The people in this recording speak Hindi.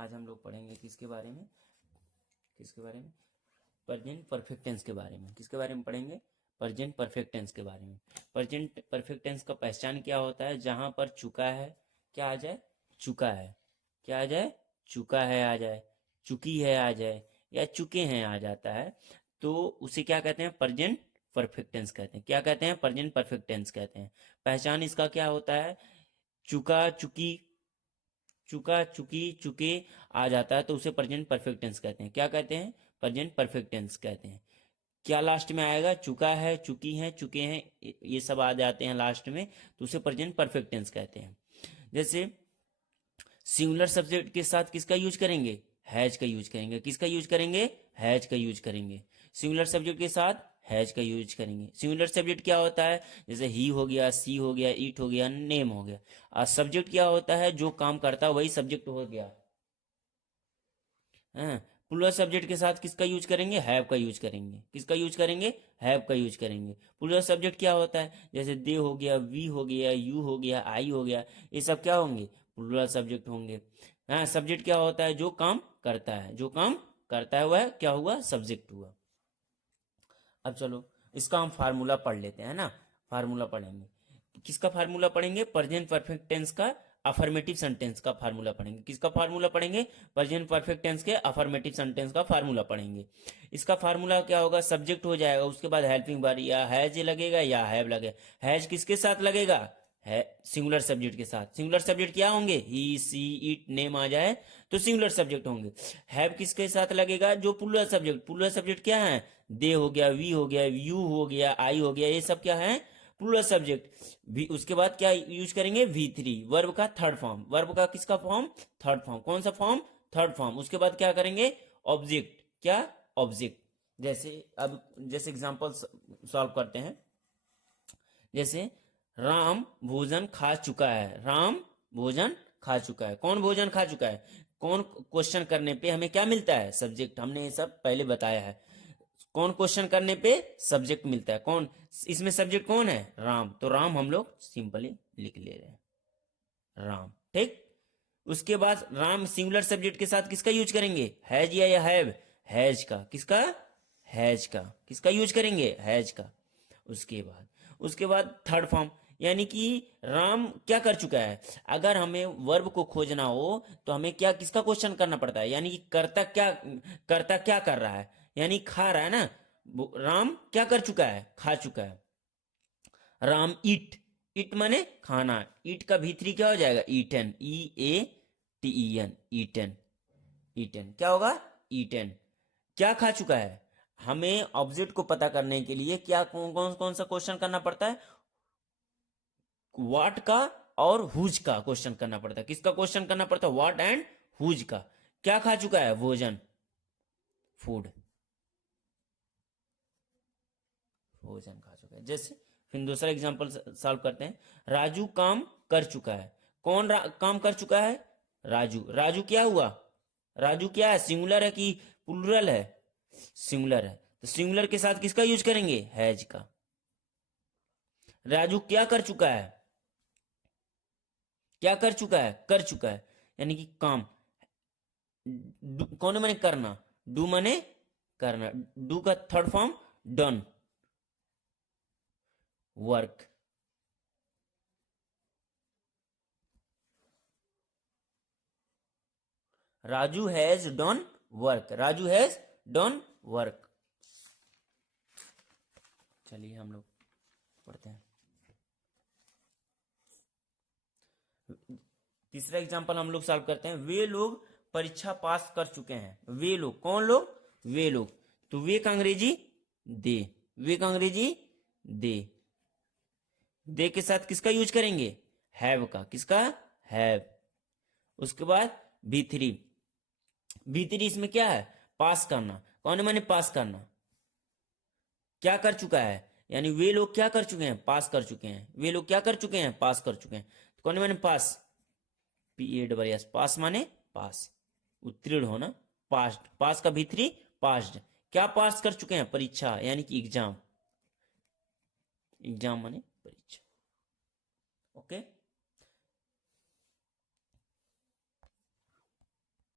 आज हम लोग पढ़ेंगे किसके बारे में, प्रेजेंट परफेक्ट टेंस के बारे में। किसके बारे में पढ़ेंगे? प्रेजेंट परफेक्ट टेंस के बारे में। प्रेजेंट परफेक्ट टेंस का पहचान क्या होता है? जहां पर चुका है क्या आ जाए? चुका है। क्या आ जाए? चुका है आ जाए, चुकी है आ जाए, या चुके हैं आ जाता है, तो उसे क्या कहते हैं? प्रेजेंट परफेक्ट टेंस कहते हैं। क्या कहते हैं? प्रेजेंट परफेक्ट टेंस कहते हैं। पहचान इसका क्या होता है? चुका, चुकी, चुका, चुकी, चुके आ जाता है तो उसे प्रेजेंट परफेक्ट टेंस कहते हैं। क्या कहते हैं? प्रेजेंट परफेक्ट टेंस कहते हैं। क्या लास्ट में आएगा? चुका है, चुकी है, चुके हैं, ये सब आ जाते हैं लास्ट में, तो उसे प्रेजेंट परफेक्ट टेंस कहते हैं। जैसे सिंगुलर सब्जेक्ट के साथ किसका यूज करेंगे? हैज का यूज करेंगे। किसका यूज करेंगे? हैज का यूज करेंगे। सिंगुलर सब्जेक्ट के साथ हैज का यूज करेंगे। सिंगुलर सब्जेक्ट क्या होता है? जैसे ही हो गया, सी हो गया, इट हो गया, नेम हो गया। और सब्जेक्ट क्या होता है? जो काम करता है वही सब्जेक्ट हो गया। प्लूरल सब्जेक्ट के साथ किसका यूज करेंगे? हैव का यूज करेंगे। किसका यूज करेंगे? हैव का यूज करेंगे। प्लूरल सब्जेक्ट क्या होता है? जैसे दे हो गया, वी हो गया, यू हो गया, आई हो गया, ये सब क्या होंगे? प्लूरल सब्जेक्ट होंगे। हाँ, सब्जेक्ट क्या होता है? जो काम करता है, जो काम करता है वह क्या हुआ? सब्जेक्ट हुआ। अब चलो इसका हम फार्मूला पढ़ लेते हैं ना। फार्मूला पढ़ेंगे। किसका फार्मूला पढ़ेंगे? प्रेजेंट परफेक्ट टेंस का अफर्मेटिव सेंटेंस का फार्मूला पढ़ेंगे। किसका फार्मूला पढ़ेंगे? प्रेजेंट परफेक्ट टेंस के अफर्मेटिव सेंटेंस का फार्मूला पढ़ेंगे। इसका फार्मूला क्या होगा? सब्जेक्ट हो जाएगा, उसके बाद हेल्पिंग वर्ब या हैज लगेगा या हैव लगेगा। हैज किसके साथ लगेगा? है सिंगुलर सब्जेक्ट के साथ। सिंगुलर सब्जेक्ट क्या होंगे? ही, सी, इट, नेम आ जाए तो सिंगुलर सब्जेक्ट होंगे। हैव किसके साथ लगेगा? जो प्लूरल सब्जेक्ट। प्लूरल सब्जेक्ट क्या है? दे हो गया, वी हो गया, यू हो गया, आई हो गया, ये सब क्या है? Plural subject. भी उसके बाद क्या यूज करेंगे? V3, वर्ब का थर्ड फॉर्म। वर्ब का किसका फॉर्म? Third form. कौन सा फॉर्म? Third form. उसके बाद क्या करेंगे? ऑब्जेक्ट। क्या? ऑब्जेक्ट। जैसे अब जैसे एग्जांपल सॉल्व करते हैं। जैसे राम भोजन खा चुका है। राम भोजन खा चुका है। कौन भोजन खा चुका है? कौन क्वेश्चन करने पे हमें क्या मिलता है? सब्जेक्ट। हमने ये सब पहले बताया है। कौन क्वेश्चन करने पे सब्जेक्ट मिलता है? कौन? इसमें सब्जेक्ट कौन है? राम। तो राम हम लोग सिंपली लिख ले रहे हैं, राम। ठीक। उसके बाद राम सिंगुलर सब्जेक्ट के साथ किसका यूज करेंगे? हैज या हैव? हैज का। किसका? हैज का। किसका यूज करेंगे? हैज का। उसके बाद थर्ड फॉर्म, यानी कि राम क्या कर चुका है? अगर हमें वर्ब को खोजना हो तो हमें क्या किसका क्वेश्चन करना पड़ता है? यानी कि करता क्या कर रहा है? यानी खा रहा है ना। राम क्या कर चुका है? खा चुका है। राम ईट। ईट माने खाना। ईट का भीतरी क्या हो जाएगा? ईटन। EATEN। ईटन। ईटन क्या होगा? ईटन। क्या खा चुका है? हमें ऑब्जेक्ट को पता करने के लिए क्या कौन सा क्वेश्चन करना पड़ता है? व्हाट का और हुज का क्वेश्चन करना पड़ता है। किसका क्वेश्चन करना पड़ता है? व्हाट एंड हुज का। क्या खा चुका है? भोजन, फूड। भोजन खा चुका है। जैसे फिर दूसरा एग्जांपल सॉल्व करते हैं। राजू काम कर चुका है। कौन काम कर चुका है? राजू। राजू क्या हुआ? राजू क्या है? सिंगुलर है कि प्लूरल है? सिंगुलर है, तो सिंगुलर के साथ किसका यूज करेंगे? हैज का। राजू क्या कर चुका है? क्या कर चुका है? कर चुका है, यानी कि काम। कौन माने करना? डू माने करना। डू का third form done, work. Raju has done work. Raju has done work. चलिए हम लोग पढ़ते हैं। तीसरा एग्जांपल हम लोग सॉल्व करते हैं। वे लोग परीक्षा पास कर चुके हैं। वे लोग। कौन लोग? वे लोग। तो वे का अंग्रेजी दे। वे का अंग्रेजी दे। दे के साथ किसका यूज करेंगे? हैव का। किसका? हैव। उसके बाद B3। B3 इसमें क्या है? पास करना। कौन माने पास करना? क्या कर चुका है? यानी वे लोग क्या कर चुके हैं? पास कर चुके हैं। वे लोग क्या कर चुके हैं? पास कर चुके हैं। तो कौन माने पास? PASS। पास माने पास, उत्तीर्ण होना। पास्ट। पास का B3 पास्ट। क्या पास कर चुके हैं? परीक्षा, यानी कि एग्जाम। एग्जाम माने परीक्षा। ओके।